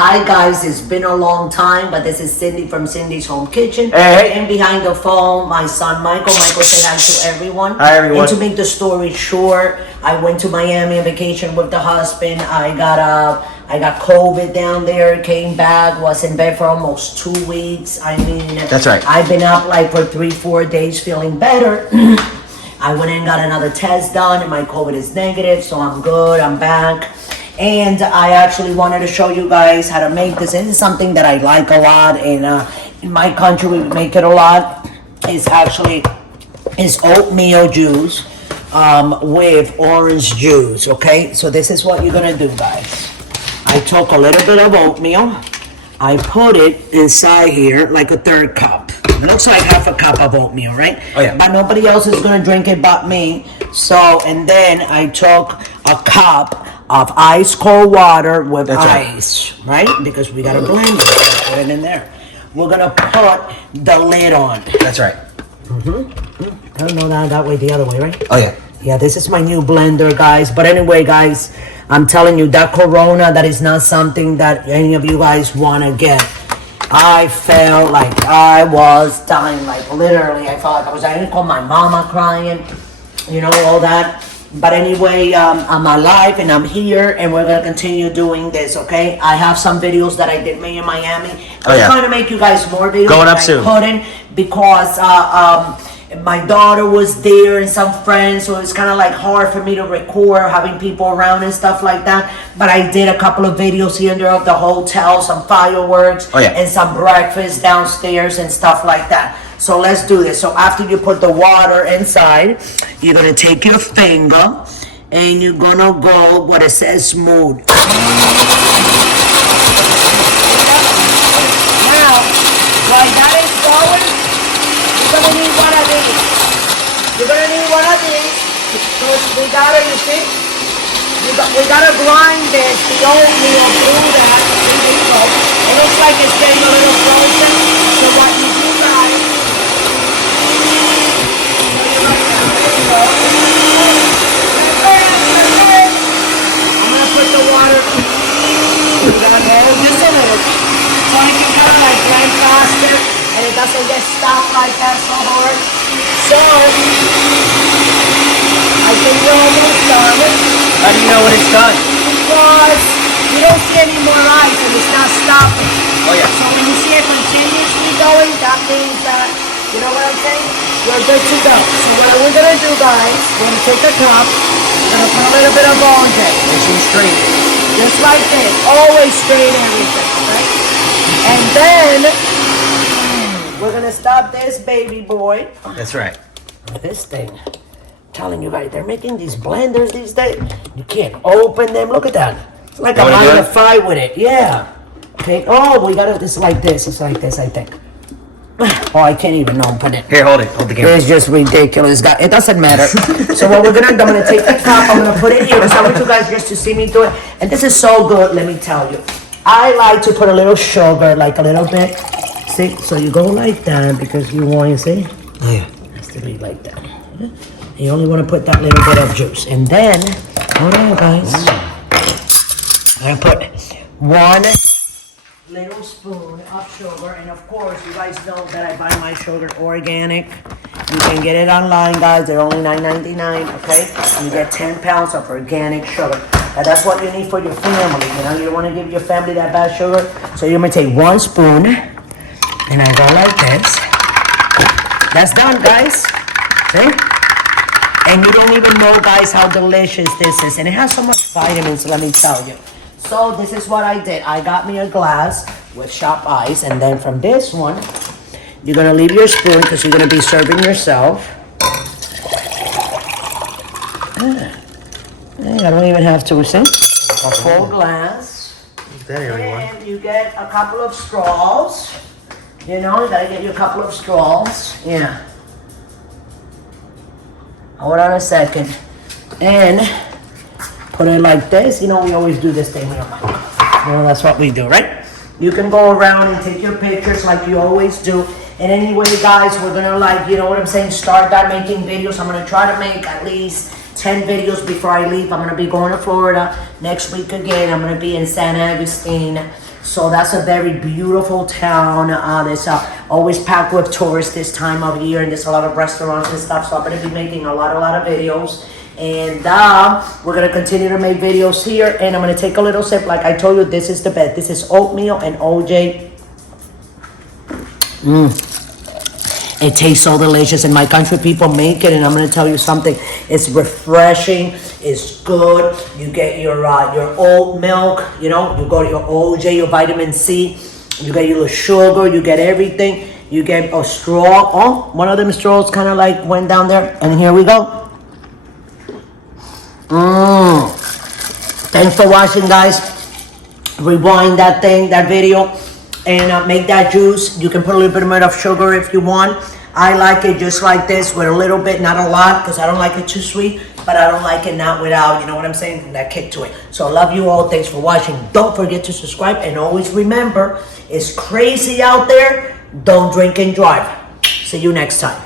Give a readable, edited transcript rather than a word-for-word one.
Hi guys, it's been a long time, but this is Cindy from Cindy's Home Kitchen. Hey. And behind the phone, my son Michael. Michael, say hi to everyone. Hi everyone. And to make the story short, I went to Miami on vacation with the husband. I got COVID down there, came back, was in bed for almost 2 weeks. I mean, That's right. I've been up like for 3-4 days feeling better. I went and got another test done and my COVID is negative, so I'm good, I'm back. And I actually wanted to show you guys how to make this. This is something that I like a lot, and in my country we make it a lot. It's oatmeal juice with orange juice, okay? So this is what you're gonna do, guys. I took a little bit of oatmeal. I put it inside here like a third cup. It looks like half a cup of oatmeal, right? Oh yeah. But nobody else is gonna drink it but me. So, and then I took a cup of ice cold water with ice, right? Because we gotta blend it, put it in there. We're gonna put the lid on. That's right. I don't know that way, the other way, right? Oh yeah. Yeah, this is my new blender, guys. But anyway, guys, I'm telling you, that Corona, that is not something that any of you guys wanna get. I felt like I was dying, like literally. I felt like I didn't call my mama crying, you know, all that. But anyway, I'm alive and I'm here, and we're gonna continue doing this, okay? I have some videos that I did make in Miami. I'm trying to make you guys more videos. Going up soon. I couldn't because my daughter was there and some friends, so it's kind of like hard for me to record having people around and stuff like that. But I did a couple of videos here and there of the hotel, some fireworks, and some breakfast downstairs and stuff like that. So let's do this. So after you put the water inside, you're gonna take your finger and you're gonna go what it says smooth. Now, while that is going, you're gonna need one of these. You're gonna need one of these because we gotta, you see, we gotta grind this, the oatmeal through that. It looks like it's getting a little frozen. So what you do, guys, I'm gonna put the water. We're gonna get it just a little, so you can kind of like blend faster, and it doesn't get stuck like that so hard. So I think we're almost done. How do you know when it's done? Because you don't see any more ice and it's not stopping. Oh yeah. So when you see it continuously going, that means that, you know what I'm saying? We're good to go. So what we're gonna do, guys, we're gonna take a cup, we're gonna put a little bit of orange in. Make sure you straight. Just like this. Always straight everything, right? And then we're gonna stop this baby boy. That's right. This thing. I'm telling you, right, they're making these blenders these days. You can't open them. Look at that. It's like I'm having a fight with it. Yeah. Okay. Oh, we got it. It's like this. It's like this, I think. Oh, I can't even open it. Here, hold it. Hold the camera. It's just ridiculous. It doesn't matter. So what we're gonna do, I'm gonna take the cup, I'm gonna put it here. I want you guys just to see me do it. And this is so good, let me tell you. I like to put a little sugar, like a little bit. See? So you go like that because you want to see? Oh yeah. It has to be like that. You only want to put that little bit of juice. And then, hold on guys. I'm gonna put 1 little spoon of sugar, and of course you guys know that I buy my sugar organic. You can get it online, guys. They're only $9.99, okay? You get 10 pounds of organic sugar. Now that's what you need for your family. You know, you don't want to give your family that bad sugar. So you're gonna take 1 spoon, and I go like this. That's done, guys. See? And you don't even know, guys, how delicious this is. And it has so much vitamins, let me tell you. So this is what I did. I got me a glass with shop ice, and then from this one, you're gonna leave your spoon because you're gonna be serving yourself. I don't even have to, see? A full glass. That everyone. And you get a couple of straws. You know, you gotta get you a couple of straws. Yeah. Hold on a second. And put it like this. You know, we always do this thing. You know, that's what we do, right? You can go around and take your pictures like you always do. And anyway, guys, we're gonna, like, you know what I'm saying, start that making videos. I'm gonna try to make at least 10 videos before I leave. I'm gonna be going to Florida next week again. I'm gonna be in San Agustin. So that's a very beautiful town. It's always packed with tourists this time of year, and there's a lot of restaurants and stuff. So I'm gonna be making a lot of videos, and we're gonna continue to make videos here. And I'm gonna take a little sip. Like I told you, this is the best. This is oatmeal and OJ. It tastes so delicious, and my country people make it. And I'm gonna tell you something. It's refreshing. It's good. You get your oat milk. You know, you go to your OJ, your vitamin C. You get your sugar. You get everything. You get a straw. Oh, one of them straws kind of like went down there. And here we go. Thanks for watching, guys. Rewind that video. And make that juice. You can put a little bit more of sugar if you want. I like it just like this with a little bit, not a lot, because I don't like it too sweet, but I don't like it not without, you know what I'm saying, that kick to it. So I love you all. Thanks for watching. Don't forget to subscribe, and always remember, it's crazy out there. Don't drink and drive. See you next time.